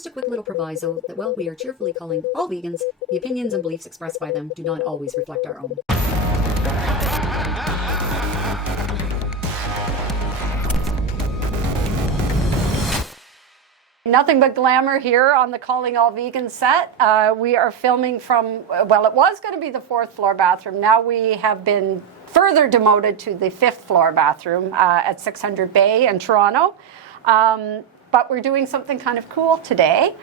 Just a quick little proviso that while we are cheerfully calling all vegans, the opinions and beliefs expressed by them do not always reflect our own. Nothing but glamour here on the Calling All Vegan set. We are filming from, well, it was going to be the 4th floor bathroom. Now we have been further demoted to the 5th floor bathroom at 600 Bay in Toronto. But we're doing something kind of cool today.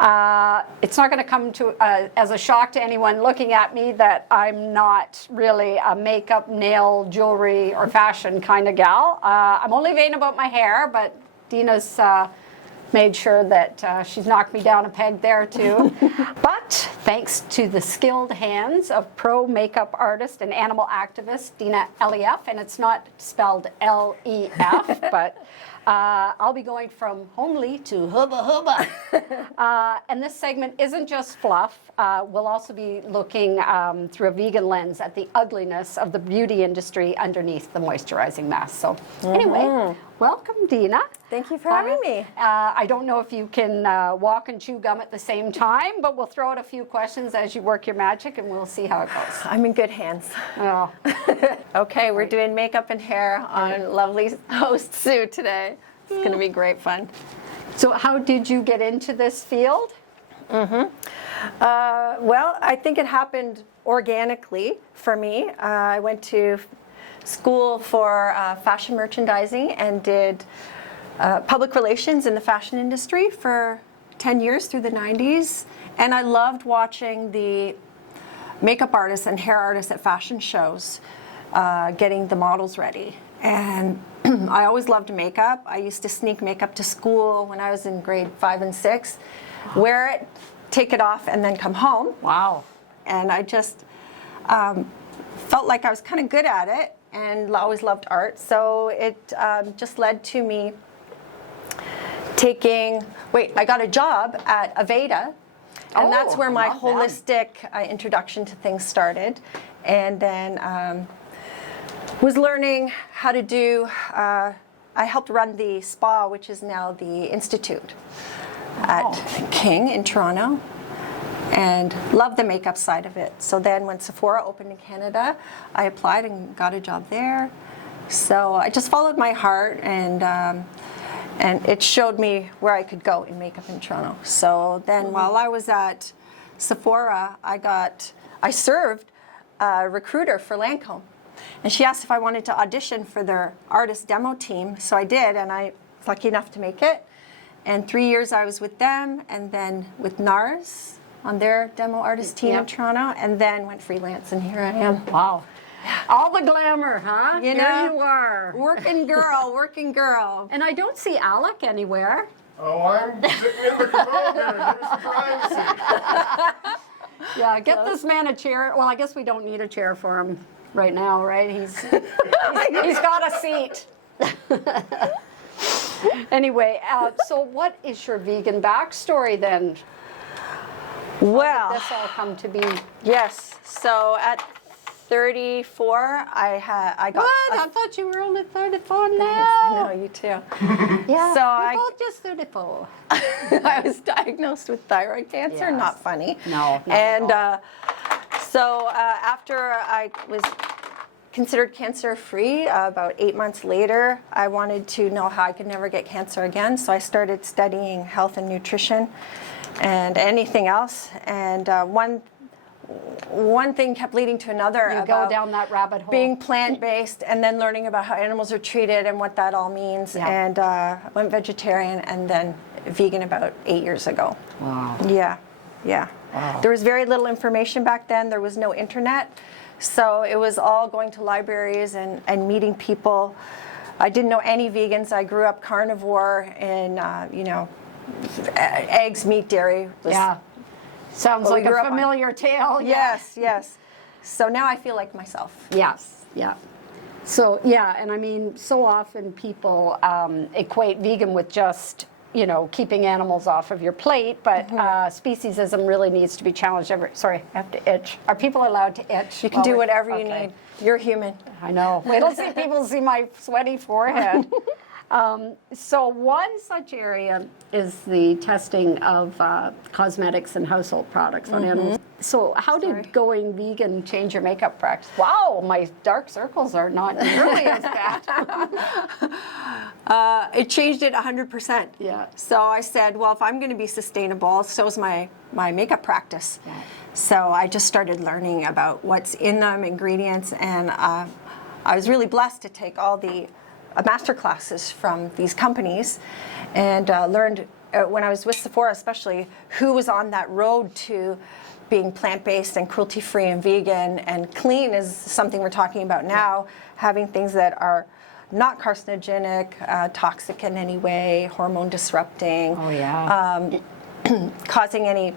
It's not going to come to as a shock to anyone looking at me that I'm not really a makeup, nail, jewelry, or fashion kind of gal. I'm only vain about my hair, but Deena's made sure that she's knocked me down a peg there too. But thanks to the skilled hands of pro makeup artist and animal activist Deena Elieff, and it's not spelled L-E-F, but I'll be going from homely to hubba hubba. And this segment isn't just fluff. We'll also be looking through a vegan lens at the ugliness of the beauty industry underneath the moisturizing mask. So anyway, welcome, Deena. Thank you for having me. I don't know if you can walk and chew gum at the same time, but we'll throw out a few questions as you work your magic, and we'll see how it goes. I'm in good hands. Oh. Okay, we're doing makeup and hair on lovely host Sue today. It's going to be great fun. So how did you get into this field? Well, I think it happened organically for me. I went to school for fashion merchandising and did public relations in the fashion industry for 10 years through the 90s. And I loved watching the makeup artists and hair artists at fashion shows getting the models ready. And I always loved makeup. I used to sneak makeup to school when I was in grade 5 and 6, wear it, take it off, and then come home. Wow. And I just felt like I was kind of good at it and always loved art. So it just led to me I got a job at Aveda, and that's where my holistic introduction to things started. And then was learning how to do, I helped run the spa, which is now the Institute at King in Toronto, and loved the makeup side of it. So then when Sephora opened in Canada, I applied and got a job there. So I just followed my heart, and it showed me where I could go in makeup in Toronto. So then while I was at Sephora, I served a recruiter for Lancome. And she asked if I wanted to audition for their artist demo team. So I did, and I was lucky enough to make it. And 3 years I was with them, and then with NARS on their demo artist team in Toronto, and then went freelance, and here I am. Wow. All the glamour, huh? You know, here you are. Working girl, working girl. And I don't see Alec anywhere. Oh, I'm sitting in the commode there. Give me some privacy. Yeah, get this man a chair. Well, I guess we don't need a chair for him right now, right? He's got a seat. Anyway, so what is your vegan backstory then? Well, how did this all come to be? Yes. So at 34, I got. What? I thought you were only 34 now. I know, you too. Yeah, So we're both just 34. I was diagnosed with thyroid cancer. Yes. Not funny. No. Not And at all. So after I was considered cancer-free, about 8 months later, I wanted to know how I could never get cancer again. So I started studying health and nutrition and anything else. And one thing kept leading to another. You go down that rabbit hole. Being plant-based, and then learning about how animals are treated and what that all means. Yeah. And went vegetarian and then vegan about 8 years ago. Wow. Yeah. Wow. There was very little information back then. There was no internet. So it was all going to libraries and meeting people. I didn't know any vegans. I grew up carnivore, and eggs, meat, dairy. Sounds like a familiar tale. Yes. So now I feel like myself. Yes. Yeah. So and I mean, so often people equate vegan with just keeping animals off of your plate, but speciesism really needs to be challenged. Sorry, I have to itch. Are people allowed to itch? You can do whatever you need. You're human. I know. Wait till people see my sweaty forehead. So one such area is the testing of cosmetics and household products on animals. So how did going vegan change your makeup practice? Wow, my dark circles are not nearly as bad. It changed it 100%. Yeah. So I said, well, if I'm going to be sustainable, so is my makeup practice. Yeah. So I just started learning about what's in them, ingredients, and I was really blessed to take all the master classes from these companies and learned, when I was with Sephora especially, who was on that road to being plant-based and cruelty-free and vegan and clean is something we're talking about now, having things that are not carcinogenic, toxic in any way, hormone disrupting, Oh, yeah. causing any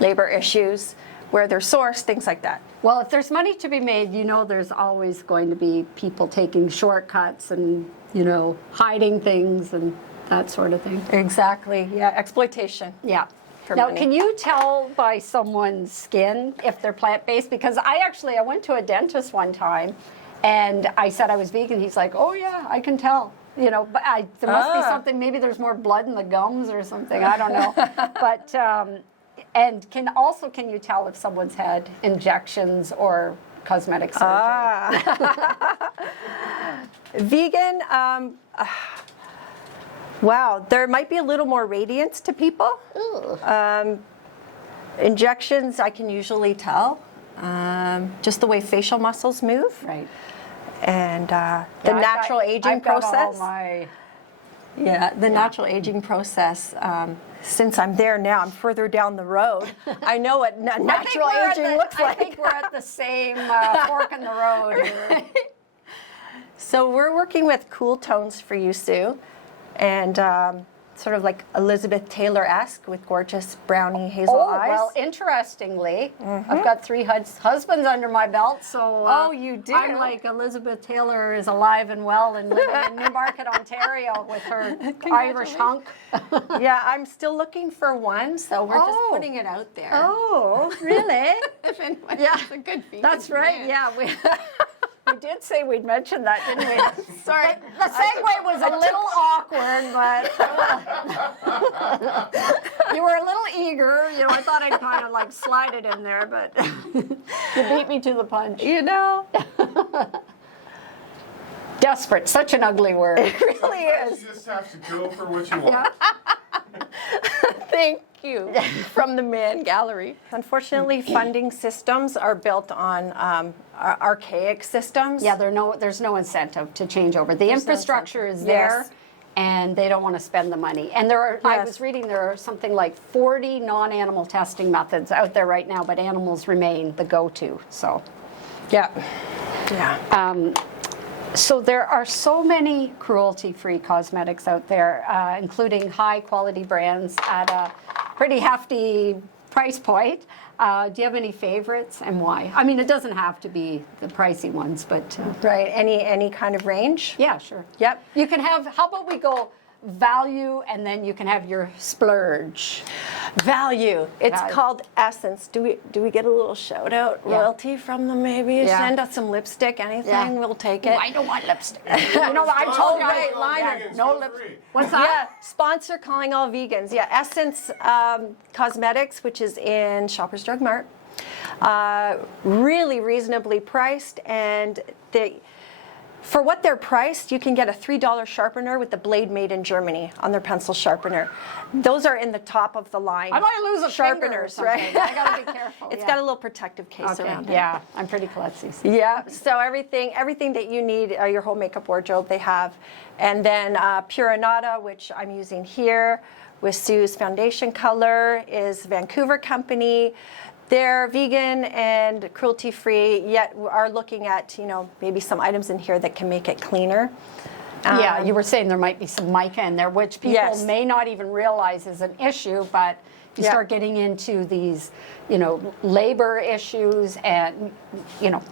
labor issues, where they're sourced, things like that. Well, if there's money to be made, you know there's always going to be people taking shortcuts and, you know, hiding things and that sort of thing. Exactly, yeah, exploitation. Yeah. For Now, money. can you tell by someone's skin if they're plant-based? Because I went to a dentist one time, and I said I was vegan. He's like, "Oh yeah, I can tell." You know, but there must be something. Maybe there's more blood in the gums or something. I don't know. But and can you tell if someone's had injections or cosmetic surgery? Vegan, wow, there might be a little more radiance to people. Injections, I can usually tell. Just the way facial muscles move. Right. And the natural aging process. The natural aging process. Since I'm there now, I'm further down the road. I know what natural aging looks like. I think we're at the same fork in the road here. So we're working with cool tones for you, Sue, and sort of like Elizabeth Taylor-esque with gorgeous brownie hazel eyes. Well, interestingly, I've got 3 husbands under my belt, so Oh, you do? I'm like Elizabeth Taylor is alive and well and living in Newmarket, Ontario with her Irish hunk. Yeah, I'm still looking for one, so we're just putting it out there. Oh, really? If anyone Yeah. has a good vegan That's right, man. yeah. We did say we'd mention that, didn't we? Sorry. The segue was a little awkward, but you were a little eager. You know, I thought I'd kind of like slide it in there, but you beat me to the punch. You know, Desperate, such an ugly word. it really is. You just have to go for what you want. Thank you. From the Man Gallery. Unfortunately, funding systems are built on archaic systems. Yeah, there's no incentive to change over. The infrastructure is there, Yes. and they don't want to spend the money. And I Yes. was reading there are something like 40 non-animal testing methods out there right now, but animals remain the go-to. So, Yeah. Yeah. so there are so many cruelty-free cosmetics out there, including high-quality brands at a pretty hefty price point. Do you have any favorites and why? I mean, it doesn't have to be the pricey ones, but Right. Any kind of range? yeah, sure. Yep. You can have, how about we go value and then you can have your splurge. Value. It's Value. called Essence. Do we get a little shout out Yeah. royalty from them maybe? Yeah. Send us some lipstick, anything, Yeah. we'll take it. I don't want lipstick. You know, I told you, right, liner. Vegans, no feel lip. free. What's Yeah, that? sponsor Calling All Vegans. Yeah, Essence Cosmetics, which is in Shoppers Drug Mart. Really reasonably priced, and for what they're priced, you can get a $3 sharpener with the blade made in Germany on their pencil sharpener. Those are in the top of the line. I might lose a finger or sharpeners, something. right? I gotta be careful. It's yeah. got a little protective case Okay, around it. yeah, I'm pretty klutzy. Yeah, so everything that you need, your whole makeup wardrobe they have. And then Pura Nada, which I'm using here with Sue's foundation color, is Vancouver company. They're vegan and cruelty-free, yet are looking at, maybe some items in here that can make it cleaner. Yeah, you were saying there might be some mica in there, which people Yes. may not even realize is an issue, but if you Yeah. start getting into these, labor issues and,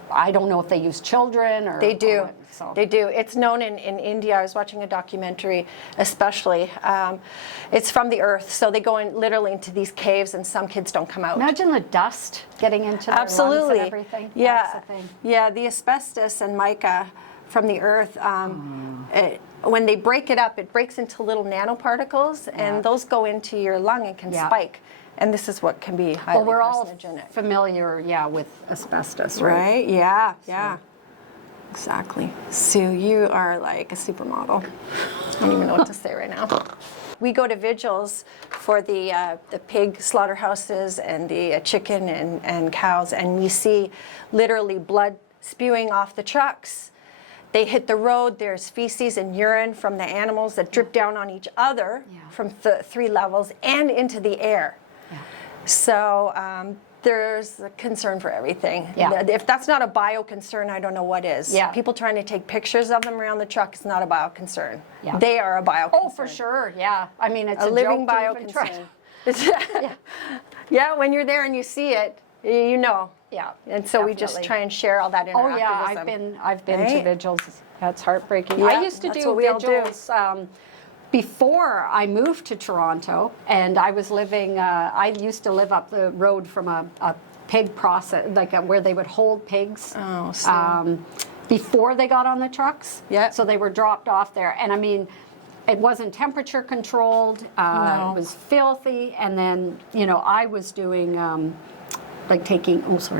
I don't know if they use children or... They do. or what, so. They do. It's known in India. I was watching a documentary, especially. It's from the earth, so they go literally into these caves, and some kids don't come out. Imagine the dust getting into their lungs Absolutely. and everything. Yeah. That's the thing. Yeah, the asbestos and mica from the earth. When they break it up, it breaks into little nanoparticles, and those go into your lung and can spike. And this is what can be highly Well, we're all carcinogenic. familiar, with asbestos, right? Right? Yeah. Exactly. Sue, you are like a supermodel. I don't even know what to say right now. We go to vigils for the pig slaughterhouses and the chicken and cows, and we see literally blood spewing off the trucks. They hit the road, there's feces and urine from the animals that drip down on each other from 3 levels and into the air. Yeah. So there's a concern for everything. Yeah. If that's not a bio concern, I don't know what is. Yeah. People trying to take pictures of them around the truck is not a bio concern. Yeah. They are a bio concern. Oh, for sure, yeah. I mean, it's a living joke to bio even try. concern. Yeah, when you're there and you see it, you know. Yeah, And so we just definitely. try and share all that in our Oh yeah, activism. I've been to Right? vigils. That's heartbreaking. Yeah, I used to that's do what we all do. vigils before I moved to Toronto, and I was living. I used to live up the road from a pig process, where they would hold pigs. Oh, so. Before they got on the trucks. Yeah. So they were dropped off there, and I mean, it wasn't temperature controlled. No. It was filthy, and then I was doing. Taking, It's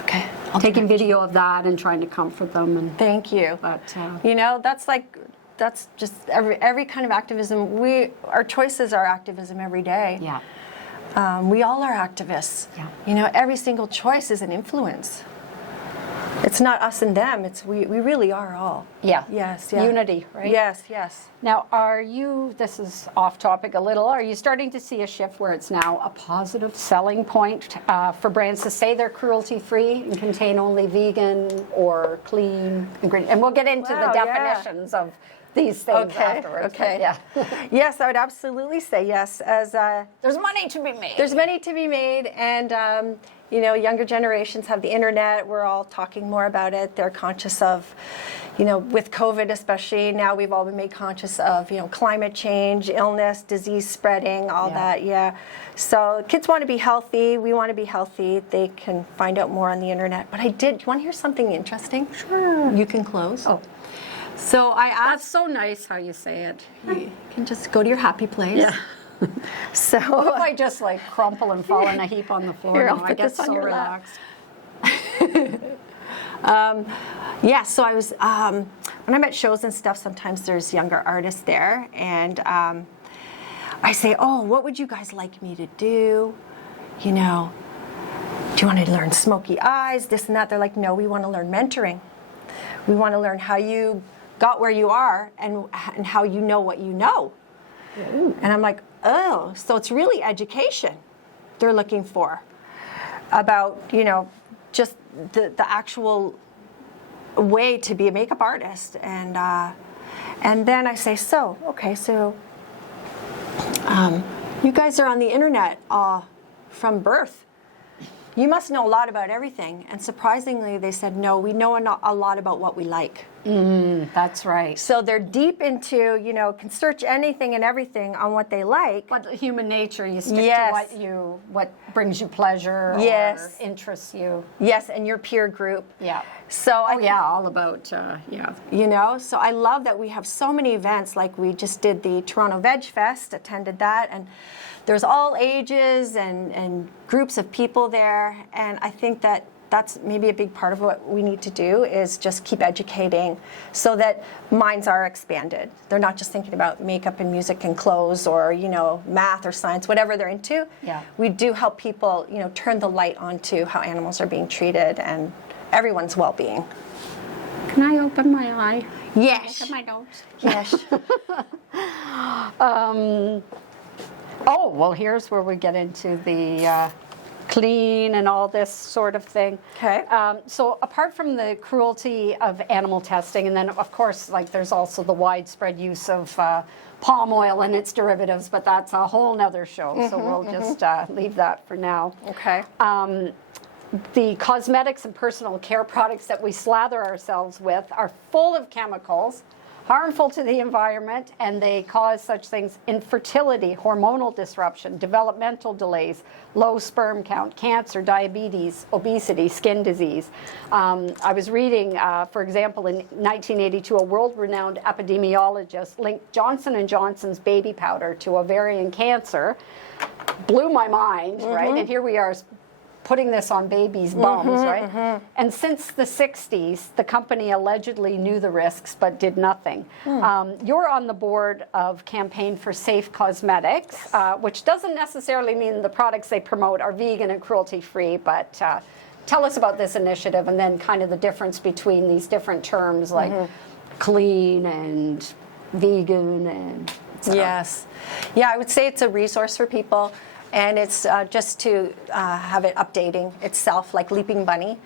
okay. taking video of that and trying to comfort them. And Thank you. But that's just every kind of activism. Our choices are activism every day. yeah, We all are activists. Yeah. Every single choice is an influence. It's not us and them. It's we really are all. yeah, Yes. unity, right? Yes. Now, this is off topic a little, are you starting to see a shift where it's now a positive selling point for brands to say they're cruelty-free and contain only vegan or clean ingredients? And we'll get into Wow, the yeah. definitions of these things afterwards. Okay. Yeah. Yes, I would absolutely say yes. As There's money to be made. there's money to be made, and younger generations have the internet. We're all talking more about it. They're conscious of, with COVID especially, now we've all been made conscious of, climate change, illness, disease spreading, all that, So kids want to be healthy. We want to be healthy. They can find out more on the internet. But do you want to hear something interesting? Sure. You can close. Oh. So I That's asked, so nice how you say it. you can just go to your happy place. Yeah. So What if I just crumple and fall in a heap on the floor? Here, I'll No, I put get this on so your lap. relaxed. So I was, when I'm at shows and stuff, sometimes there's younger artists there, and I say, oh, what would you guys like me to do? Do you want to learn smoky eyes, this and that? They're like, no, we want to learn mentoring. We want to learn how you got where you are and how you know what you know. Ooh. And I'm like, oh, so it's really education they're looking for about, just the actual way to be a makeup artist. And then I say, so you guys are on the internet from birth. You must know a lot about everything. And surprisingly, they said, no, we know a lot about what we like. That's right. So they're deep into, can search anything and everything on what they like. But human nature, you stick Yes. to what brings you pleasure Yes. or interests you. Yes, and your peer group. Yeah. So all about, So I love that we have so many events. Like we just did the Toronto Veg Fest, attended that, and there's all ages and groups of people there. And I think that's maybe a big part of what we need to do is just keep educating so that minds are expanded. They're not just thinking about makeup and music and clothes or, math or science, whatever they're into. Yeah. We do help people, turn the light onto how animals are being treated and everyone's well-being. Can I open my eye? Yes. Look at my nose. Yes. Oh, well, here's where we get into the clean and all this sort of thing. Okay. So apart from the cruelty of animal testing, and then of course, there's also the widespread use of palm oil and its derivatives, but that's a whole nother show. So we'll just leave that for now. Okay. The cosmetics and personal care products that we slather ourselves with are full of chemicals, harmful to the environment, and they cause such things: infertility, hormonal disruption, developmental delays, low sperm count, cancer, diabetes, obesity, skin disease. I was reading, for example, in 1982, a world-renowned epidemiologist linked Johnson & Johnson's baby powder to ovarian cancer. Blew my mind, right? And here we are putting this on babies' bums, right? And since the 60s, the company allegedly knew the risks but did nothing. You're on the board of Campaign for Safe Cosmetics, which doesn't necessarily mean the products they promote are vegan and cruelty-free, but tell us about this initiative and then kind of the difference between these different terms like clean and vegan and stuff. Yes. Yeah, I would say it's a resource for people. And it's just to have it updating itself, like Leaping Bunny.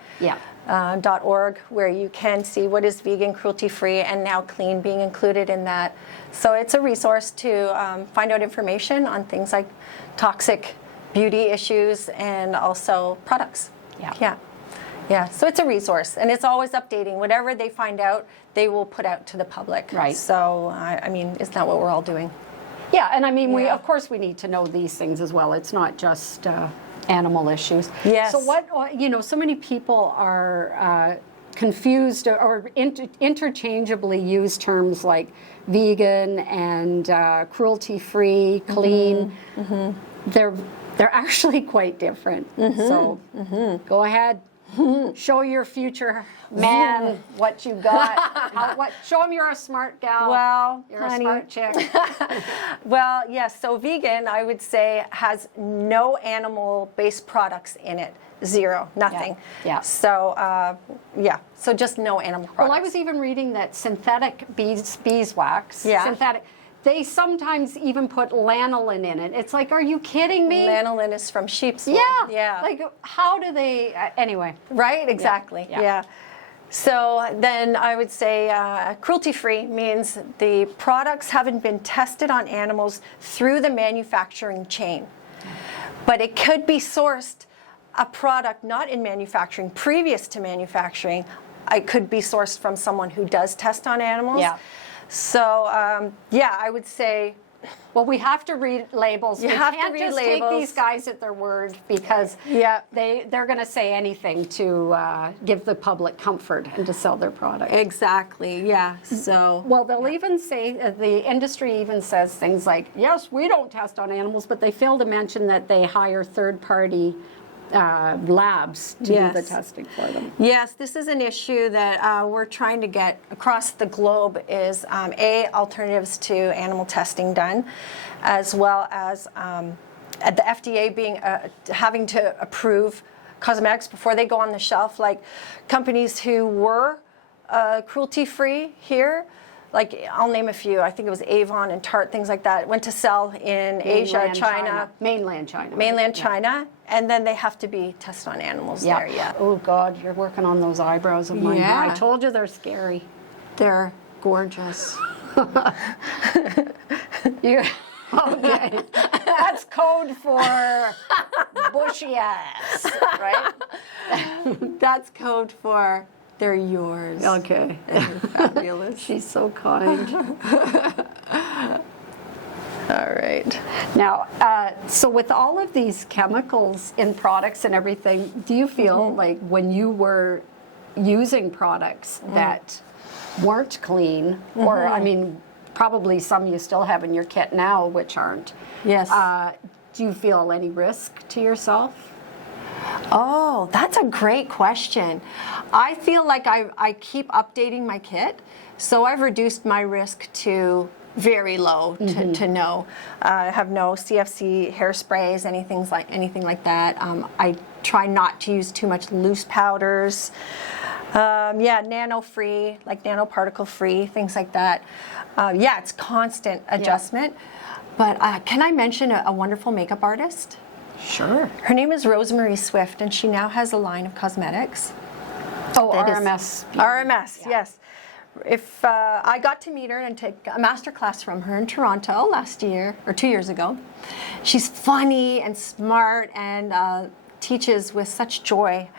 .org, where you can see what is vegan, cruelty-free, and now clean being included in that. So it's a resource to find out information on things like toxic beauty issues and also products. Yeah. So it's a resource, and it's always updating. Whatever they find out, they will put out to the public. Right. So, I mean, isn't that what we're all doing? Yeah, and I mean, we of course we need to know these things as well. It's not just animal issues. Yes. So what, so many people are confused or interchangeably use terms like vegan and cruelty-free, clean. They're actually quite different. So go ahead. Show your future man what you got. Show him you're a smart gal. Well, you're honey. a smart chick. Well, yes. So vegan, I would say, has no animal-based products in it. Zero, nothing. Yeah. So, So just no animal products. Well, I was even reading that synthetic beeswax. Synthetic. They sometimes even put lanolin in it. It's like, are you kidding me? Lanolin is from sheep's wool. Yeah. Like, how do they? Anyway. Right. Exactly. Yeah. So then I would say cruelty-free means the products haven't been tested on animals through the manufacturing chain. But it could be sourced, a product not in manufacturing, previous to manufacturing, it could be sourced from someone who does test on animals. Yeah. So, I would say... Well, we have to read labels. We can't just take these guys at their word because they're going to say anything to give the public comfort and to sell their product. Exactly, yeah. So... Well, they'll even say, the industry even says things like, yes, we don't test on animals, but they fail to mention that they hire third-party labs to do the testing for them. Yes, this is an issue that we're trying to get across the globe is alternatives to animal testing done, as well as the FDA being having to approve cosmetics before they go on the shelf, like companies who were cruelty-free here. Like, I'll name a few. I think it was Avon and Tarte, things like that, went to sell in Asia, China. Mainland China. Mainland China. And then they have to be tested on animals there, Oh, God, you're working on those eyebrows of mine. Yeah. I told you they're scary. They're gorgeous. Okay. That's code for bushy ass, right? That's code for they're yours. Okay. They're fabulous. She's so kind. All right. Now, so with all of these chemicals in products and everything, do you feel like when you were using products that weren't clean, or, I mean, probably some you still have in your kit now which aren't. Yes. Do you feel any risk to yourself? Oh, that's a great question. I feel like I keep updating my kit, so I've reduced my risk to very low to no. I have no CFC hairsprays, anything like that. I try not to use too much loose powders. Nano-free, like nanoparticle-free, things like that. It's constant adjustment. But can I mention a wonderful makeup artist? Sure. Her name is Rosemary Swift, and she now has a line of cosmetics. Oh, that RMS. RMS, yes. If I got to meet her and take a master class from her in Toronto last year, or 2 years ago. She's funny and smart and teaches with such joy.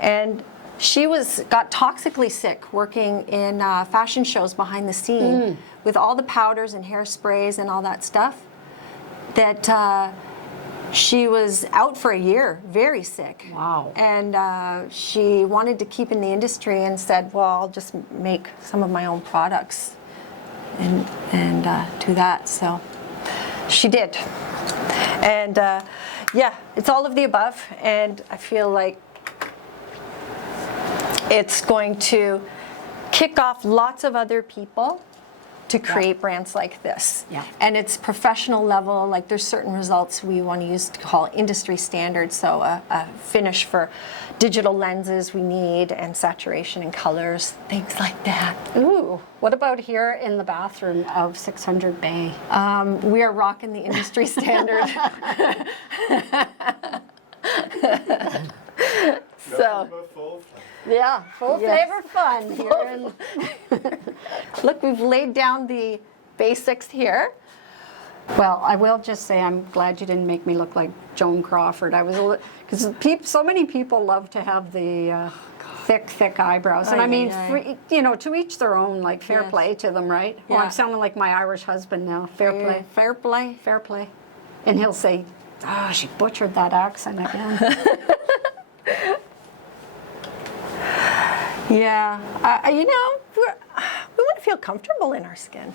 And She got toxically sick working in fashion shows behind the scene with all the powders and hairsprays and all that stuff, that she was out for a year, very sick. Wow. And she wanted to keep in the industry and said, well, I'll just make some of my own products and do that. So she did. And yeah, it's all of the above. And I feel like it's going to kick off lots of other people to create brands like this. Yeah. And it's professional level, like there's certain results we want to use to call industry standards. So a finish for digital lenses we need, and saturation and colors, things like that. Ooh, what about here in the bathroom of 600 Bay? We are rocking the industry standard. So, Yeah, full Yes. flavor fun here. look, we've laid down the basics here. Well, I will just say I'm glad you didn't make me look like Joan Crawford. I was because so many people love to have the thick eyebrows, and I mean, to each their own. Like fair Yes. play to them, right? Well, Yeah. I'm sounding like my Irish husband now. Fair play, Fair play. fair play, and he'll say, "Oh, she butchered that accent again." Yeah, we want to feel comfortable in our skin,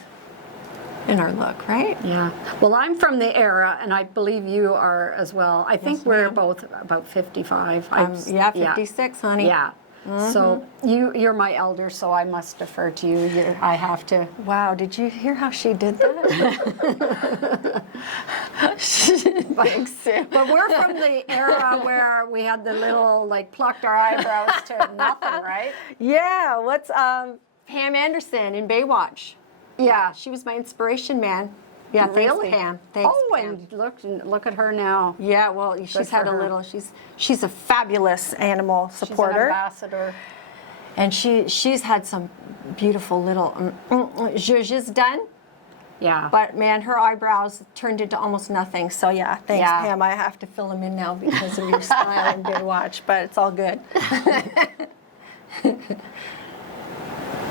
in our look, right? Yeah. Well, I'm from the era, and I believe you are as well. I think we're ma'am. both about 55. Yeah, 56, honey. Yeah. So you're my elder, so I must defer to you. I have to. Wow, did you hear how she did that? But we're from the era where we had the little, like, plucked our eyebrows to nothing, right? Yeah, what's Pam Anderson in Baywatch? Yeah. She was my inspiration, man. Yeah, Really? thanks, Pam. Thanks, Oh, Pam. and look at her now. Yeah, well, she's had for a her. little. She's a fabulous animal She's an supporter, ambassador. and she's had some beautiful little zhuzhes done. Yeah. But man, her eyebrows turned into almost nothing. So yeah, thanks, Yeah. Pam. I have to fill them in now because of your style and Baywatch, but it's all good.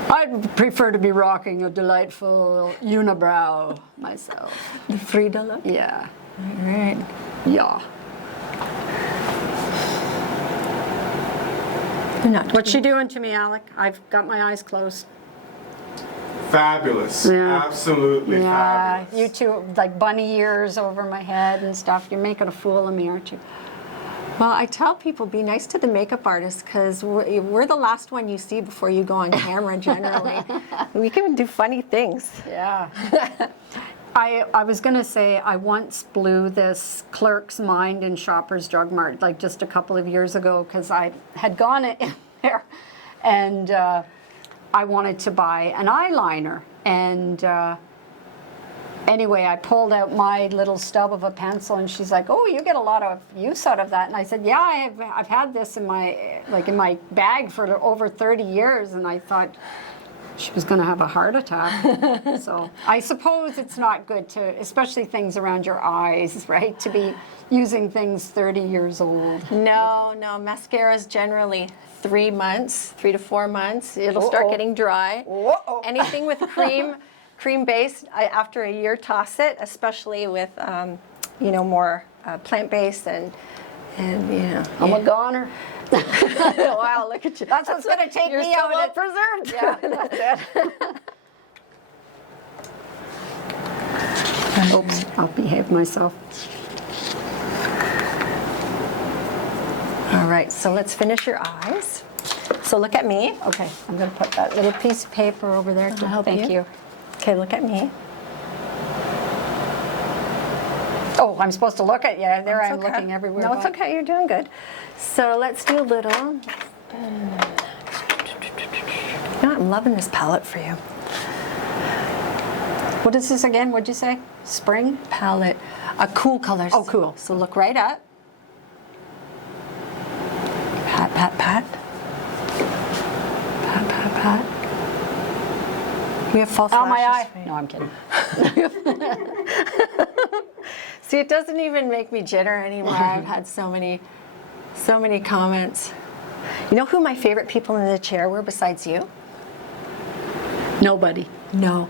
I'd prefer to be rocking a delightful unibrow myself. The Frida look. Yeah. All right. Yeah. You're not. What's she doing to me, Alec? I've got my eyes closed. Fabulous. Yeah. Absolutely Yeah, fabulous. you two, like bunny ears over my head and stuff. You're making a fool of me, aren't you? Well, I tell people be nice to the makeup artist because we're the last one you see before you go on camera. Generally, we can do funny things. Yeah. I was going to say I once blew this clerk's mind in Shoppers Drug Mart like just a couple of years ago because I had gone in there and I wanted to buy an eyeliner. And anyway, I pulled out my little stub of a pencil and she's like, "Oh, you get a lot of use out of that." And I said, "Yeah, I've had this in my bag for over 30 years." And I thought she was going to have a heart attack. So I suppose it's not good to, especially things around your eyes, right? To be using things 30 years old. No, mascara is generally 3 months, 3 to 4 months. It'll start getting dry. Anything with cream based, after a year, toss it, especially with more plant based and I'm a goner. Wow, look at you. That's what's going to take You're me so out. well preserved. Yeah, that's it. Oops, I'll behave myself. All right, so let's finish your eyes. So look at me. Okay, I'm going to put that little piece of paper over there to help thank you. you. Okay, look at me. Oh, I'm supposed to look at you. There I am okay. looking everywhere. No, it's but- okay. You're doing good. So let's do a little. I'm loving this palette for you. What is this again? What'd you say? Spring? Palette, cool colors. Oh, cool. So look right up. Pat, pat, pat. Pat, pat, pat. We have false Oh, my lashes eye. for you. No, I'm kidding. See, it doesn't even make me jitter anymore. I've had so many comments. You know who my favorite people in the chair were besides you? Nobody. No.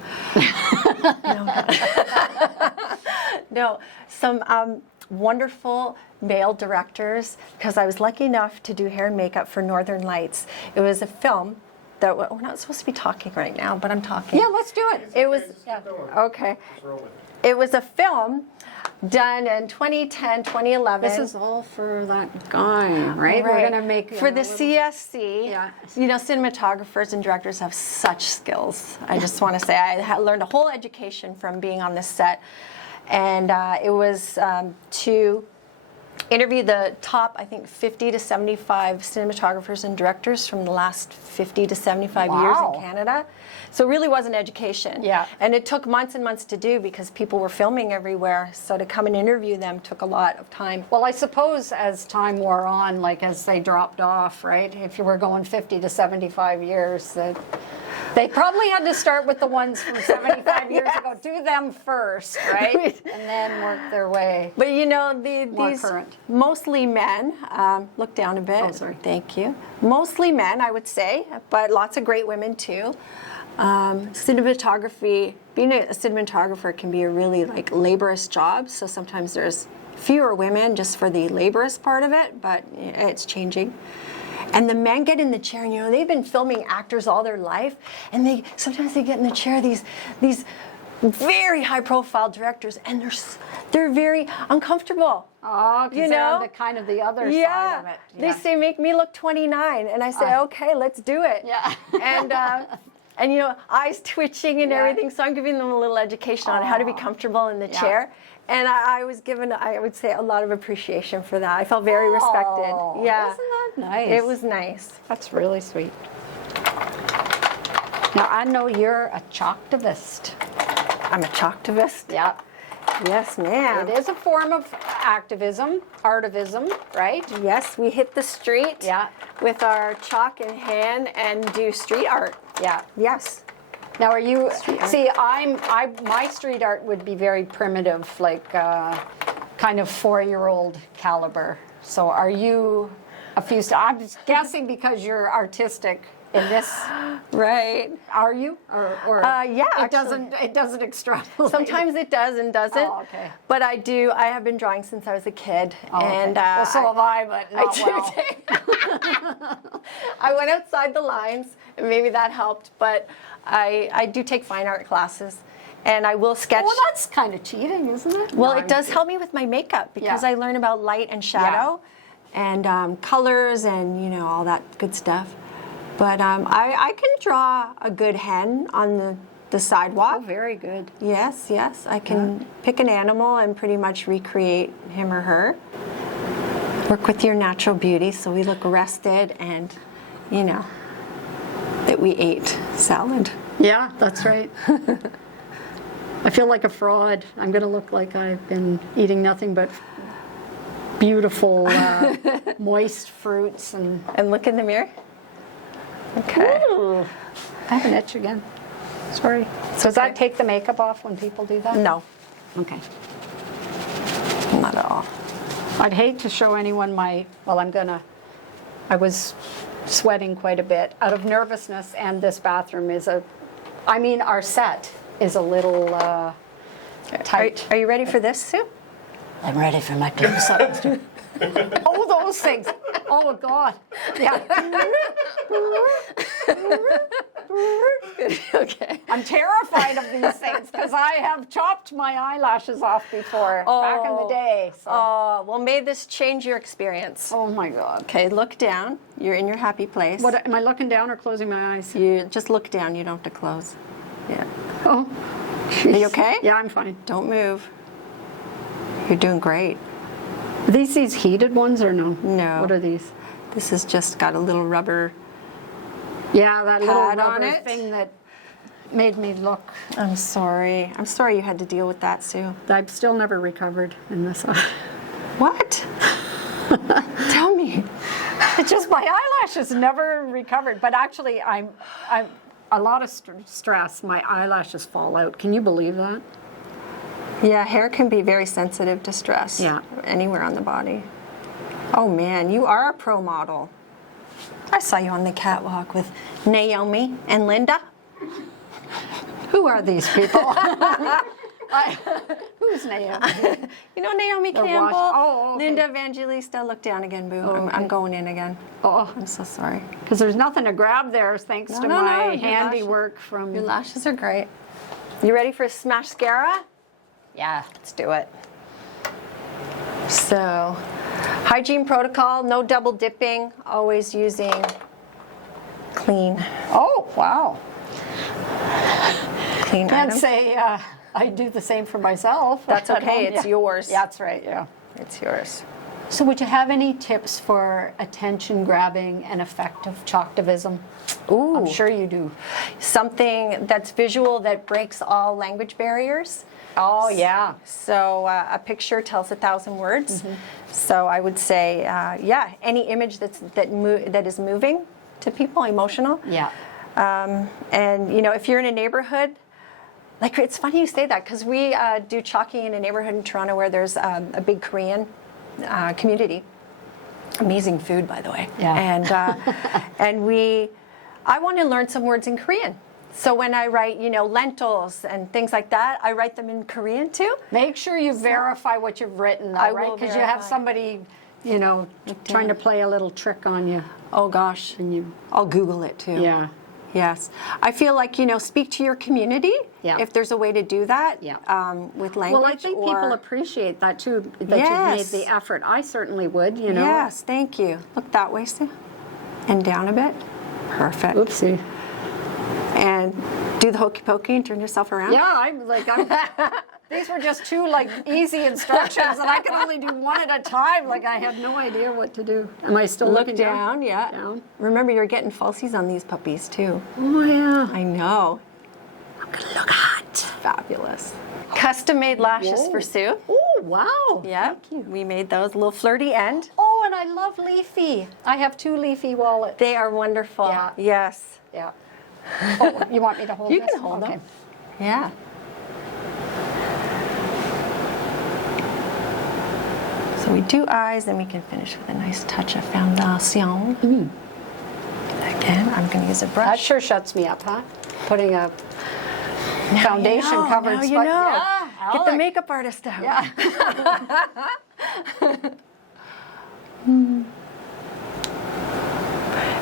No. Some wonderful male directors, because I was lucky enough to do hair and makeup for Northern Lights. It was a film that we're not supposed to be talking right now, but I'm talking. Yeah, let's do it. It was Keep going. okay. Just roll with it. It was a film done in 2010, 2011. This is all for that guy, right? We're Right. going to make for a the little- CSC. Yeah. You know, cinematographers and directors have such skills. I just want to say I learned a whole education from being on this set, and it was to interview the top, I think, 50 to 75 cinematographers and directors from the last 50 to 75 years Wow. in Canada. So it really was an education. Yeah. And it took months and months to do because people were filming everywhere. So to come and interview them took a lot of time. Well, I suppose as time wore on, like as they dropped off, right? If you were going 50 to 75 years, that they probably had to start with the ones from 75 years ago. Do them first, right? And then work their way. But you know, More these current. mostly men, look down a bit. Oh, sorry. Thank you. Mostly men, I would say, but lots of great women too. Cinematography, being a cinematographer can be a really like laborious job. So sometimes there's fewer women just for the laborious part of it, but it's changing. And the men get in the chair, and you know they've been filming actors all their life, and sometimes they get in the chair these very high-profile directors, and they're very uncomfortable. Oh, because You they're on know? the kind of the other Yeah. side of it. They say, make me look 29. And I say, okay, let's do it. Yeah. And you know, eyes twitching and Yeah. everything. So I'm giving them a little education on how to be comfortable in the Yeah. chair. And I was given, I would say, a lot of appreciation for that. I felt very respected. Oh, Yeah. Isn't that nice? It was nice. That's really sweet. Now, I know you're a chalktivist. I'm a chalktivist. Yeah. Yes, ma'am. It is a form of activism, artivism, right? Yes, we hit the street Yeah. with our chalk in hand and do street art. Yeah. Yes. Now, are you? Street art. See, my street art would be very primitive, like kind of 4-year-old caliber. So, are you a few? I'm just guessing because you're artistic in this. Right. Are you? Or Yeah, It actually. doesn't extrapolate. Sometimes it does and doesn't. Oh, okay. But I do. I have been drawing since I was a kid, Oh, okay. and well, so have I, but not do well. I went outside the lines, and maybe that helped. But I do take fine art classes, and I will sketch. Well, that's kind of cheating, isn't it? Well, No, it does help me with my makeup because Yeah. I learn about light and shadow, and colors, and you know all that good stuff. But I can draw a good hen on the sidewalk. Oh, very good. Yes, yes. I can pick an animal and pretty much recreate him or her. Work with your natural beauty so we look rested and, you know, that we ate salad. Yeah, that's right. I feel like a fraud. I'm going to look like I've been eating nothing but beautiful, moist fruits and. And look in the mirror. Okay. Ooh, I have an itch again. Sorry. Does that take the makeup off when people do that? No, Okay. not at all. I'd hate to show anyone my. Well, I was sweating quite a bit out of nervousness, and this bathroom is our set is a little tight. Are you ready for this, Sue? I'm ready for my close-up. Oh, those things. Oh, God. Yeah. Okay. I'm terrified of these things because I have chopped my eyelashes off before back in the day. So. Oh, well, may this change your experience. Oh, my God. Okay, look down. You're in your happy place. What, am I looking down or closing my eyes? You just look down. You don't have to close. Yeah. Oh. Are you okay? Yeah, I'm fine. Don't move. You're doing great. Are these heated ones or no? No. What are these? This has just got a little rubber. Yeah, that little Pad on rubber it? thing that made me look. I'm sorry. I'm sorry you had to deal with that, Sue. I've still never recovered in this eye. What? Tell me. It's just my eyelashes never recovered. But actually, I'm a lot of stress. My eyelashes fall out. Can you believe that? Yeah, hair can be very sensitive to stress. Yeah. Anywhere on the body. Oh man, you are a pro model. I saw you on the catwalk with Naomi and Linda. Who are these people? Who's Naomi? You know Naomi They're Campbell? Oh, okay. Linda Evangelista, look down again, boo. I'm going in again. Oh, I'm so sorry. because there's nothing to grab there thanks to my your handiwork from... Your lashes are great. You ready for a smash-scara? Yeah. Let's do it. So, hygiene protocol, no double dipping, always using clean Oh, wow. Can't Can't say I do the same for myself. That's at okay, home. it's yours. Yeah, that's right, yeah. It's yours. So would you have any tips for attention grabbing and effective chalktivism? Ooh. I'm sure you do. Something that's visual that breaks all language barriers. Oh, yeah. So a picture tells 1,000 words. Mm-hmm. So I would say, yeah, any image that is moving to people, emotional. Yeah. And you know, if you're in a neighborhood, like it's funny you say that because we do chalking in a neighborhood in Toronto where there's a big Korean community. Amazing food, by the way. Yeah. And I want to learn some words in Korean. So when I write, you know, lentils and things like that, I write them in Korean too. Make sure you verify what you've written, though, I right? will Because you have verify. somebody, you know, trying to play a little trick on you. Oh gosh, And you, I'll Google it too. yeah. Yes. I feel like, you know, speak to your community Yeah. if there's a way to do that Yeah. with language. Well, I think people or- appreciate that too, that Yes. you've made the effort. I certainly would, you know. Yes, thank you. Look that way, Sue. And down a bit. Perfect. Oopsie. And do the hokey pokey and turn yourself around. Yeah, I'm these were just two like easy instructions and I could only do one at a time. Like I had no idea what to do. Am I still Look looking down, yeah. Down. Remember, you're getting falsies on these puppies too. Oh yeah. I know. I'm gonna look hot. Fabulous. Custom-made lashes Whoa. for Sue. Oh wow. Yeah, we made those. A little flirty end. Oh, and I love Leafy. I have two Leafy wallets. They are wonderful. Yeah. Yes. Yeah. Oh, you want me to hold You this? can hold Okay. them. Yeah. So we do eyes, then we can finish with a nice touch of foundation. Again, I'm going to use a That brush. sure shuts me up, huh? Putting a foundation Now covered you spot. know. Yeah, Get the Alec. makeup artist out. Yeah.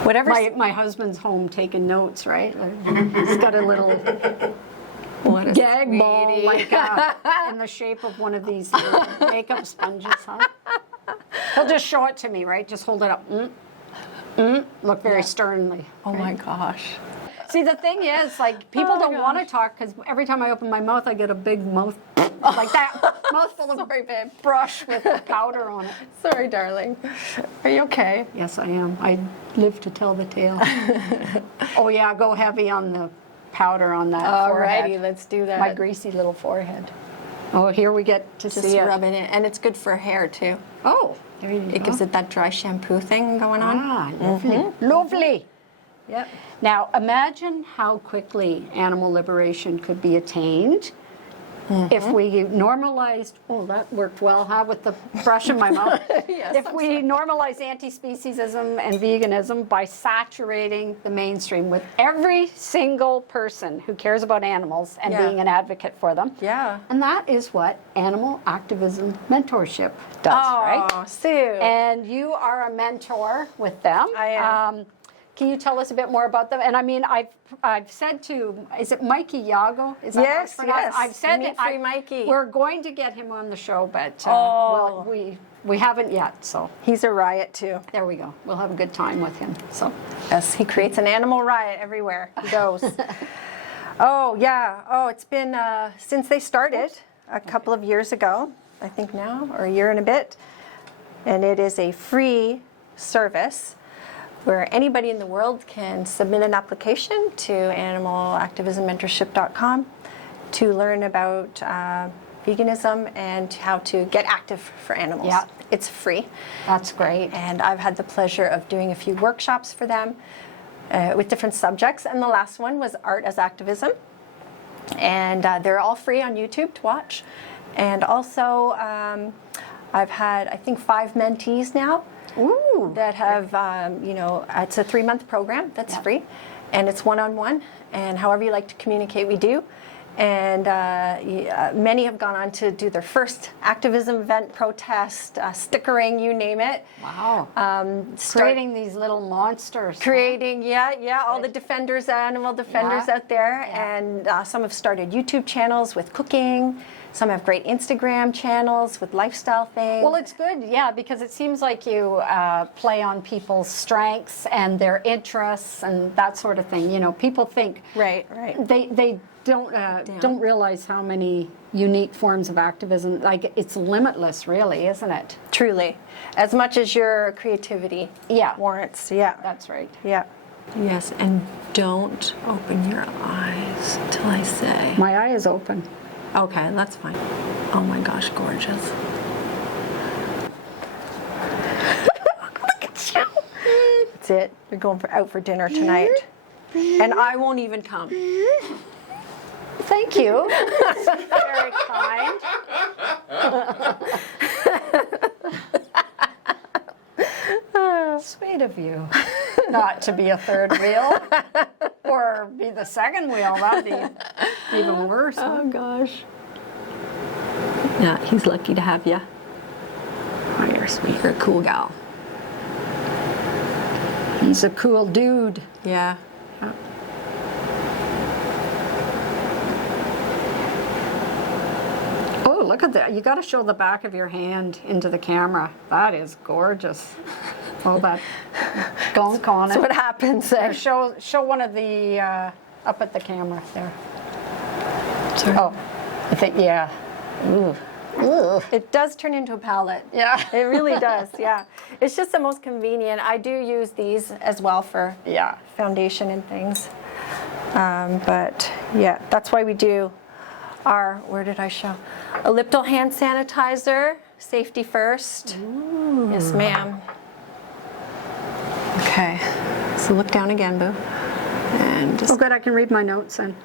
Whatever. My husband's home taking notes, right? He's got a little What a gag ball sweetie. like in the shape of one of these makeup sponges, huh? He'll just show it to me, right? Just hold it up. Look very sternly. Oh my gosh. See, the thing is, like, people don't want to talk because every time I open my mouth, I get a big mouth like that. Mouthful of Sorry, babe. brush with powder on it. Sorry, darling. Are you okay? Yes, I am. I live to tell the tale. Oh, yeah, go heavy on the powder on that Alrighty, forehead. let's do that. My greasy little forehead. Oh, here we get to Just see it. rub it in, and it's good for hair too. Oh, there you go. It gives it that dry shampoo thing going on. Ah, lovely. Lovely. Yep. Now, imagine how quickly animal liberation could be attained if we normalized, oh, that worked well, huh, with the brush in my mouth. Yes, If we normalize anti-speciesism and veganism by saturating the mainstream with every single person who cares about animals and Yeah. being an advocate for them. Yeah. And that is what animal activism mentorship does, right? Oh, Sue. And you are a mentor with them. I am. Can you tell us a bit more about them? And I mean, I've said to, is it Mikey Yago? Is that how it's Yes, pronounced? yes. I've said Meat it. Free Mikey. We're going to get him on the show, but Oh. well, we haven't yet. So He's a riot too. there we go. We'll have a good time with him. So Yes, he creates an animal riot everywhere he goes. Oh, yeah. Oh, it's been since they started a couple of years ago, I think now, or a year and a bit. And it is a free service where anybody in the world can submit an application to animalactivismmentorship.com to learn about veganism and how to get active for animals. Yeah. It's free. that's great. And I've had the pleasure of doing a few workshops for them with different subjects. And the last one was art as activism. And they're all free on YouTube to watch. And also, I've had, I think, 5 mentees now. Ooh. That have, it's a 3-month program that's free, and it's one-on-one, and however you like to communicate, we do. And many have gone on to do their first activism event, protest, stickering, you name it. Wow. Creating these little monsters. Creating, all the defenders, animal defenders out there. And some have started YouTube channels with cooking. Some have great Instagram channels with lifestyle things. Well, it's good, because it seems like you play on people's strengths and their interests and that sort of thing. You know, people think Right. they don't realize how many unique forms of activism. Like, it's limitless, really, isn't it? Truly. As much as your creativity warrants. Yeah. That's right. Yeah. Yes, and don't open your eyes till I say. My eye is open. Okay, that's fine. Oh my gosh, gorgeous. Look at you. That's it. You're going out for dinner tonight. And I won't even come. Thank you. Very kind. Sweet of you. Not to be a third wheel or be the second wheel. That'd be even worse. Oh gosh. Yeah, he's lucky to have you. Oh, you're sweet. You're a cool gal. He's a cool dude. Yeah. Oh, look at that. You got to show the back of your hand into the camera. That is gorgeous. All that gunk on it. So what happens there? Show one of the up at the camera there. Sorry. Oh, I think, yeah. Ooh. Ooh. It does turn into a palette. Yeah. It really does, yeah. It's just the most convenient. I do use these as well for foundation and things. But yeah, that's why we do our, where did I show? Elliptical hand sanitizer, safety first. Ooh. Yes, ma'am. Okay, so look down again, Boo. And just, Oh, good, I can read my notes then.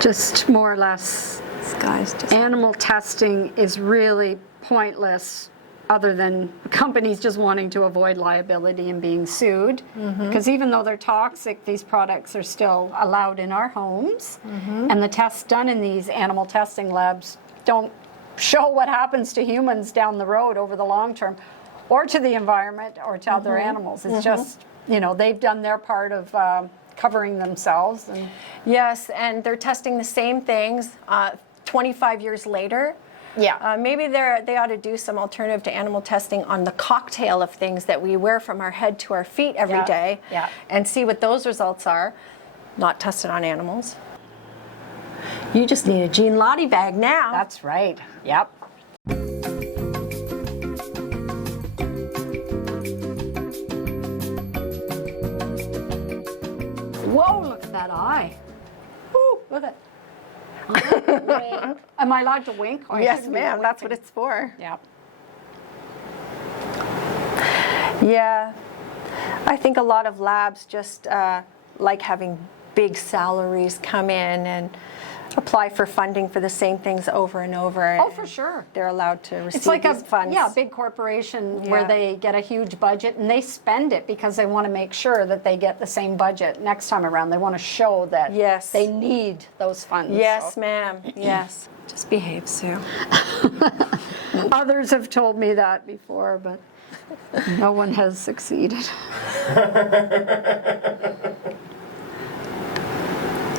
Just more or less. this guy's just... Animal testing is really pointless other than companies just wanting to avoid liability and being sued. Because even though they're toxic, these products are still allowed in our homes. And the tests done in these animal testing labs don't show what happens to humans down the road over the long term, or to the environment, or to other animals. It's just, you know, they've done their part of covering themselves. And Yes, and they're testing the same things 25 years later. yeah, Maybe they ought to do some alternative to animal testing on the cocktail of things that we wear from our head to our feet every day, and see what those results are. Not tested on animals. You just need a Jean Lottie bag now. that's right. Yep. Whoa, look at that eye. Woo, look at it. Am I allowed to wink? Or I Yes, shouldn't be ma'am. That's what winking? it's for. Yeah. Yeah, I think a lot of labs just like having big salaries come in and apply for funding for the same things over and over. Oh, for sure. They're allowed to receive It's like these funds. a big corporation where Yeah. they get a huge budget and they spend it because they want to make sure that they get the same budget next time around. They want to show that Yes. they need those funds. Yes, So. ma'am. Yes. Just behave, Sue. Others have told me that before, but no one has succeeded.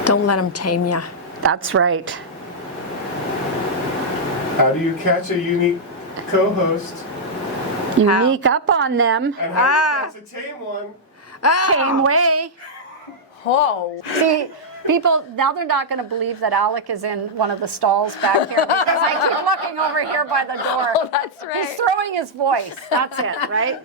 Don't let them tame you. That's right. How do you catch a unique co-host? You sneak up on them. And how do you catch a tame one? Same way. Oh. See, people, now they're not going to believe that Alec is in one of the stalls back here because I keep looking over here by the door. Oh, that's right. He's throwing his voice. That's it, right?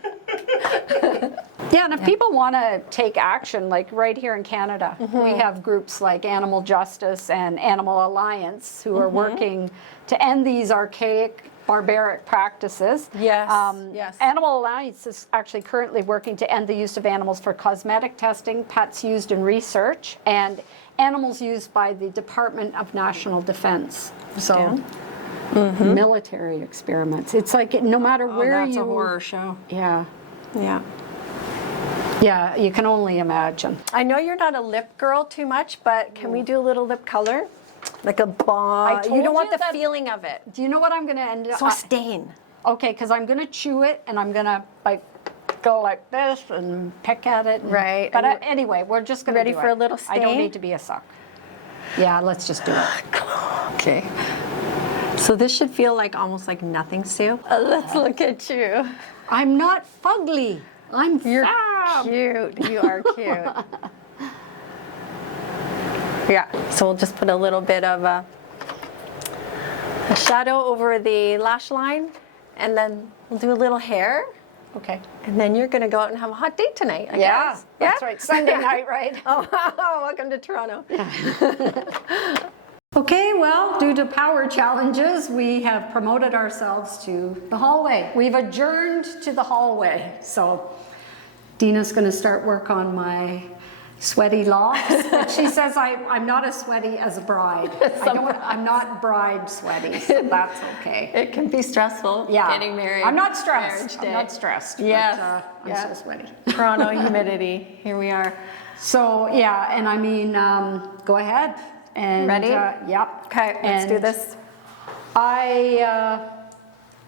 Yeah, and if people want to take action, like right here in Canada, we have groups like Animal Justice and Animal Alliance who are working to end these archaic, barbaric practices. Yes, yes. Animal Alliance is actually currently working to end the use of animals for cosmetic testing, pets used in research, and animals used by the Department of National Defense. So military experiments. It's like no matter where that's you... a horror show. Yeah. Yeah. Yeah, you can only imagine. I know you're not a lip girl too much, but can we do a little lip color? Like a bomb. told You don't want you the that- feeling of it. Do you know what I'm going to end up... So a stain. Okay, because I'm going to chew it and I'm going to like go like this and pick at it. Right, But and anyway, we're just going to ready do for it. a little I don't stain? need to be a suck. Yeah, let's just do it. Okay. So this should feel like almost like nothing, Sue. Let's look at you. I'm not fugly. I'm You're fab. cute. You are cute. Yeah. So we'll just put a little bit of a shadow over the lash line, and then we'll do a little hair, Okay. and then you're going to go out and have a hot date tonight, I Yeah, guess. that's right. Sunday night, right? Oh, welcome to Toronto. Okay, well, due to power challenges, we have promoted ourselves to the hallway. We've adjourned to the hallway. So Deena's going to start work on my sweaty locks. But she says I'm not as sweaty as a bride. I'm not bride sweaty, so that's okay. It can be stressful getting married. I'm not marriage stressed. day. I'm not stressed. Yes, But, I'm yes. so sweaty. Toronto humidity. Here we are. So yeah, and I mean, go ahead. And, Ready? Yep. Okay, let's do And this.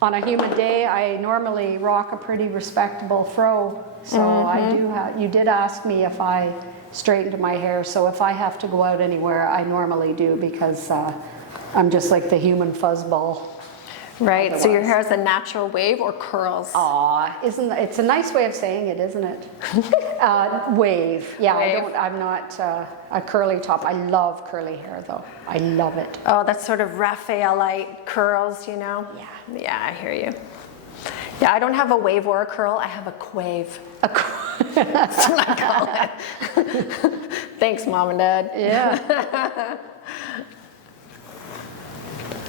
On a humid day, I normally rock a pretty respectable fro. So I do have, you did ask me if I straightened my hair. So if I have to go out anywhere, I normally do because I'm just like the human fuzzball. Right, so your Otherwise. hair is a natural wave or curls? Aw, it's a nice way of saying it, isn't it? Wave. Yeah, Wave. I'm not a curly top. I love curly hair though. I love it. Oh, that's sort of Raphaelite curls, you know? Yeah. Yeah, I hear you. Yeah, I don't have a wave or a curl, I have a quave. That's what I call it. Thanks, Mom and Dad. Yeah.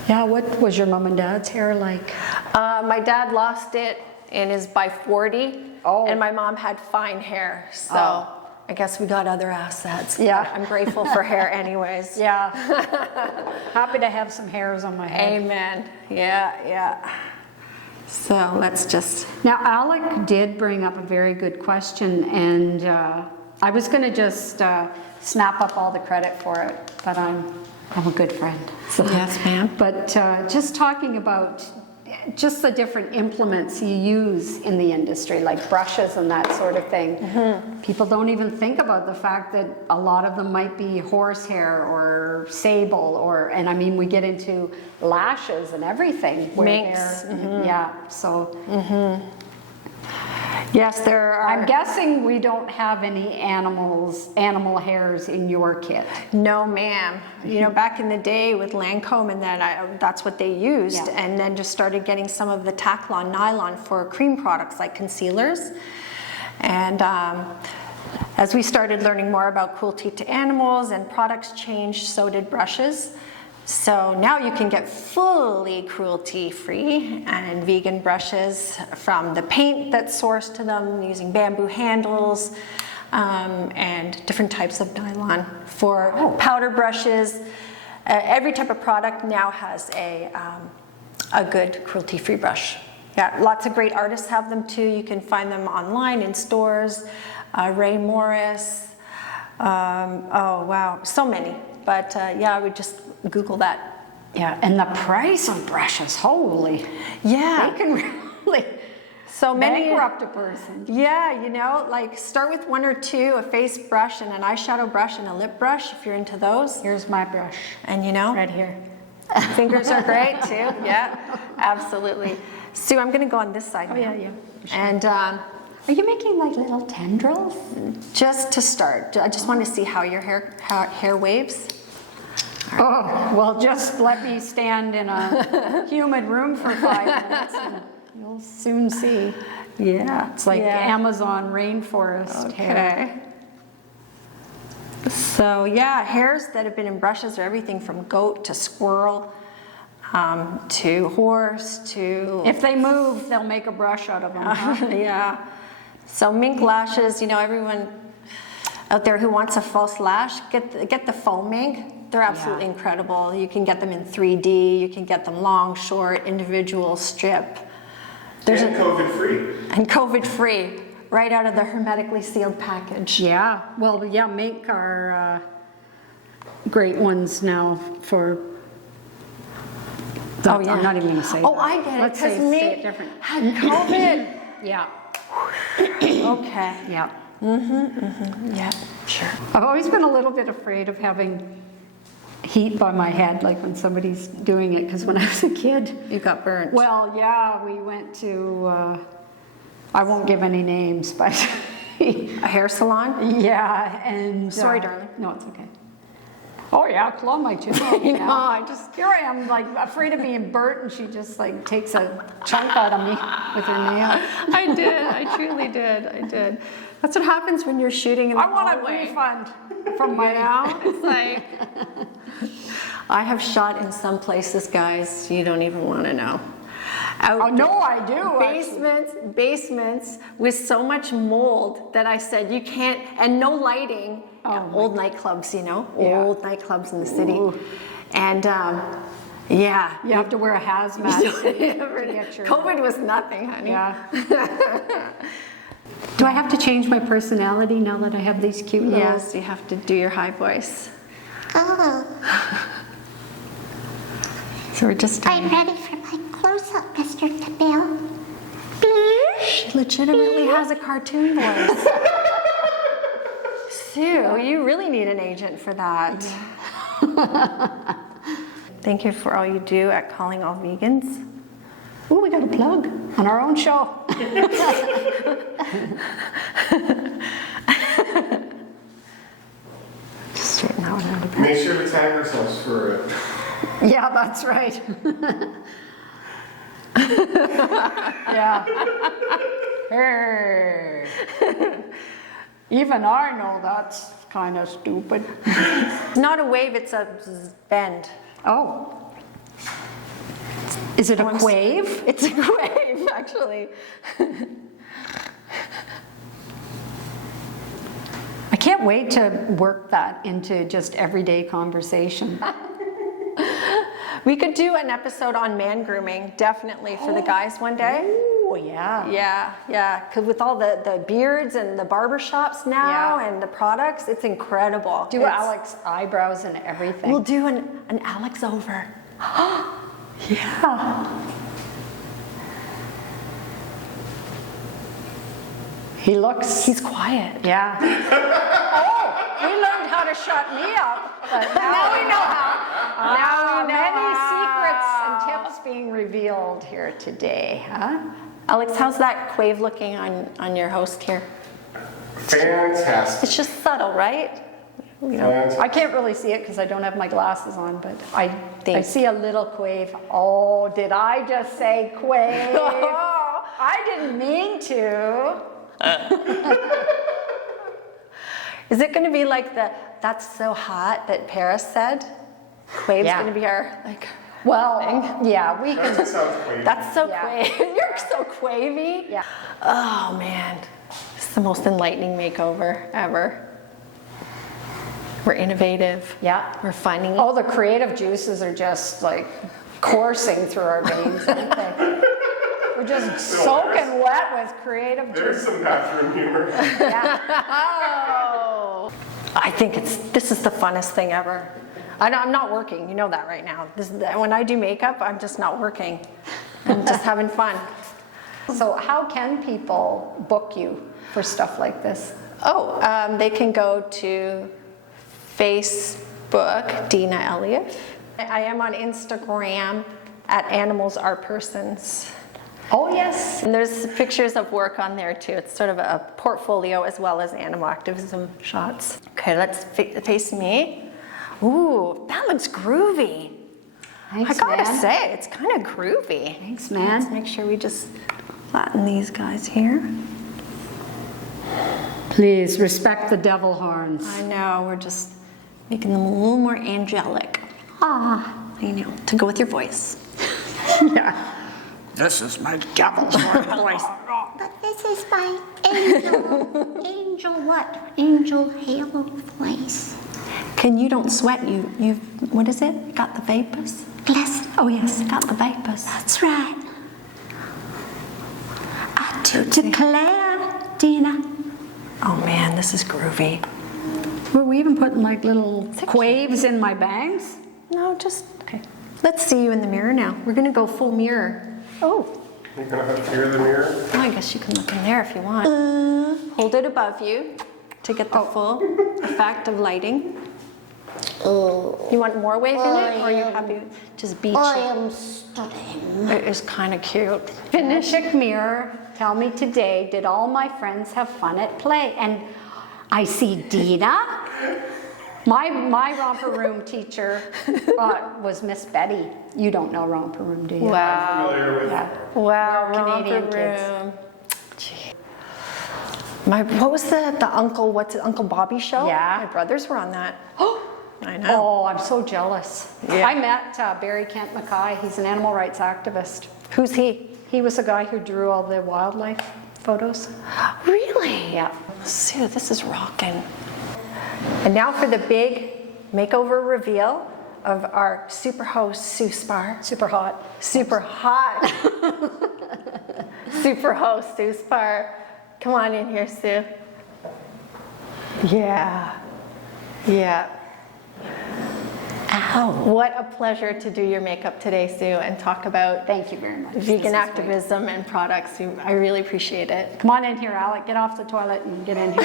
Yeah, what was your mom and dad's hair like? My dad lost it and is by 40, and my mom had fine hair, so I guess we got other assets. Yeah. But I'm grateful for hair anyways. Yeah. Happy to have some hairs on my head. Amen. Yeah, yeah. So let's just... Now, Alec did bring up a very good question, and I was going to just snap up all the credit for it, but I'm a good friend. So. Yes, ma'am. But just talking about just the different implements you use in the industry, like brushes and that sort of thing. Mm-hmm. People don't even think about the fact that a lot of them might be horsehair or sable, and I mean, we get into lashes and everything. Where Minks. they're- Yeah, so. Mm-hmm. Yes, there are... I'm guessing we don't have any animal hairs in your kit. No, ma'am. You know, back in the day with Lancome and that's what they used, Yeah. and then just started getting some of the Taclon nylon for cream products like concealers. And as we started learning more about cruelty to animals and products changed, so did brushes. So now you can get fully cruelty-free and vegan brushes from the paint that's sourced to them using bamboo handles and different types of nylon. For powder brushes, every type of product now has a good cruelty-free brush. Yeah, lots of great artists have them too. You can find them online in stores. Ray Morris, oh wow, so many. But yeah, I would just Google that. Yeah, and the price of brushes, holy. Yeah. They can really So many. bankrupt a person. Yeah, you know, like start with one or two, a face brush and an eyeshadow brush and a lip brush if you're into those. Here's my brush, And you know, right here. fingers are great too. Yeah, absolutely. Sue, I'm gonna go on this side now. yeah. And Are you making like little tendrils? just to start, I just want to see how your hair waves. Oh, well, just let me stand in a humid room for 5 minutes and you'll soon see. Yeah, It's like Amazon rainforest hair. Okay. So yeah, hairs that have been in brushes are everything from goat to squirrel to horse to... If they move, they'll make a brush out of them. Huh? Yeah. So mink lashes, you know, everyone out there who wants a false lash, get the foam mink. They're absolutely incredible. You can get them in 3D, you can get them long, short, individual, strip. And COVID-free. And COVID-free, right out of the hermetically sealed package. Yeah, well, yeah, make our great ones now for. Oh, yeah. I'm not even going to say. Oh, that. I get it. Let's Because say me it different. had COVID. Yeah, Okay. yeah. Yeah, sure. I've always been a little bit afraid of having heat by my head, like when somebody's doing it, because when I was a kid. You got burnt. Well, yeah, we went to. I won't give any names, but. A hair salon? Yeah, and. Sorry, darling. No, it's okay. Oh yeah, claw my chin. know, I just- here I am, like afraid of being burnt, and she just like takes a chunk out of me with her nail. I did. I truly did. I did. That's what happens when you're shooting in the I want a hallway. refund from my. It's like I have shot in some places, guys, you don't even want to know. Oh no, I do. Basements with so much mold that I said you can't, and no lighting. Old nightclubs, you know, old nightclubs in the city, and yeah, You have to wear a hazmat suit to get your. COVID was nothing, honey. Yeah. Do I have to change my personality now that I have these cute little? Yes, you have to do your high voice. Oh, So we're just. I'm ready for my close-up, Mr. Tabell. She legitimately has a cartoon voice. Sue, you really need an agent for that. Thank you for all you do at Calling All Vegans. Oh, we got a plug on our own show. Just straighten that one out a bit. Make sure to tag ourselves for it. Yeah, that's right. Yeah. Hey. Even I know that's kind of stupid. It's not a wave, it's a bend. Oh. Is it a quave? It's a wave, actually. I can't wait to work that into just everyday conversation. We could do an episode on man grooming, definitely, for the guys one day. Oh, yeah. Yeah, because with all the beards and the barber shops now Yeah. and the products, it's incredible. Do Alex eyebrows and everything. We'll do an Alex over. Yeah. He looks. He's quiet. Yeah. Oh, we learned how to shut me up, but now we know how. Now many secrets and tips being revealed here today, huh? Alex, how's that quave looking on your host here? Fantastic. It's just subtle, right? You know, Fantastic. I can't really see it because I don't have my glasses on, but I Thanks. see a little quave. Oh, did I just say quave? I didn't mean to. is it going to be like that's so hot that Paris said? Quave's Yeah. going to be our like. Well, yeah, we That can. sounds crazy. That's so Yeah. quave. You're so quavy. Yeah. Oh man, it's the most enlightening makeover ever. We're innovative. Yeah. We're finding. All the creative juices are just like coursing through our veins, aren't they? We're just soaking wet with creative There's juice. some bathroom humor. Oh. I think this is the funnest thing ever. I'm not working, you know that right now. When I do makeup, I'm just not working. I'm just having fun. So how can people book you for stuff like this? Oh, they can go to Facebook, Deena Elieff. I am on Instagram at Animals Are Persons. Oh, yes. And there's pictures of work on there too. It's sort of a portfolio as well as animal activism shots. Okay, let's face me. Ooh, that looks groovy. Thanks, I gotta man. say, it's kind of groovy. Thanks, Let's man. make sure we just flatten these guys here. Please respect the devil horns. I know, we're just making them a little more angelic. Ah, you know, to go with your voice. Yeah. This is my devil's horn voice. But this is my angel, angel what? Angel halo voice. And you don't sweat. You've, what is it? Got the vapors? Yes, Oh yes, got the vapors. that's right. I do declare, Deena. Oh man, this is groovy. Were we even putting like little quaves in my bangs? No, just, okay. Let's see you in the mirror now. We're gonna go full mirror. Oh, You're gonna have to fear the mirror? Oh, I guess you can look in there if you want. Hold it above you to get the full effect of lighting. You want more wave in it, or are you happy with just beach? I am studying. It is kind of cute. Magic mirror, tell me today, did all my friends have fun at play? And I see Deena. My romper room teacher was Miss Betty. You don't know romper room, do you? Wow. Familiar with Yeah. Wow, Canadian romper kids. room. Gee. What was the Uncle, what's it, Uncle Bobby show? Yeah. My brothers were on that. I know. Oh, I'm so jealous. Yeah. I met Barry Kent Mackay. He's an animal rights activist. Who's he? He was the guy who drew all the wildlife photos. Really? Yeah. Sue, this is rocking. And now for the big makeover reveal of our super host, Sue Spar. Super hot. Super hot. Super host, Sue Spar. Come on in here, Sue. Yeah. Yeah. Ow. What a pleasure to do your makeup today, Sue, and talk about Thank you very much. This vegan is activism and products. I really appreciate it. great. Come on in here, Alec. Get off the toilet and get in here.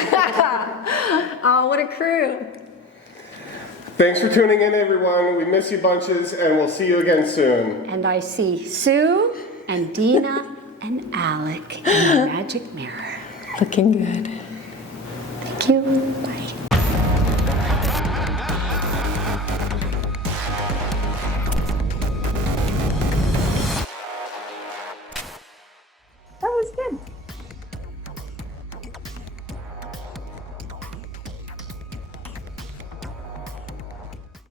Oh, what a crew. Thanks for tuning in, everyone. We miss you bunches, and we'll see you again soon. And I see Sue and Deena and Alec in the magic mirror. Looking good. Thank you. Bye. That was good.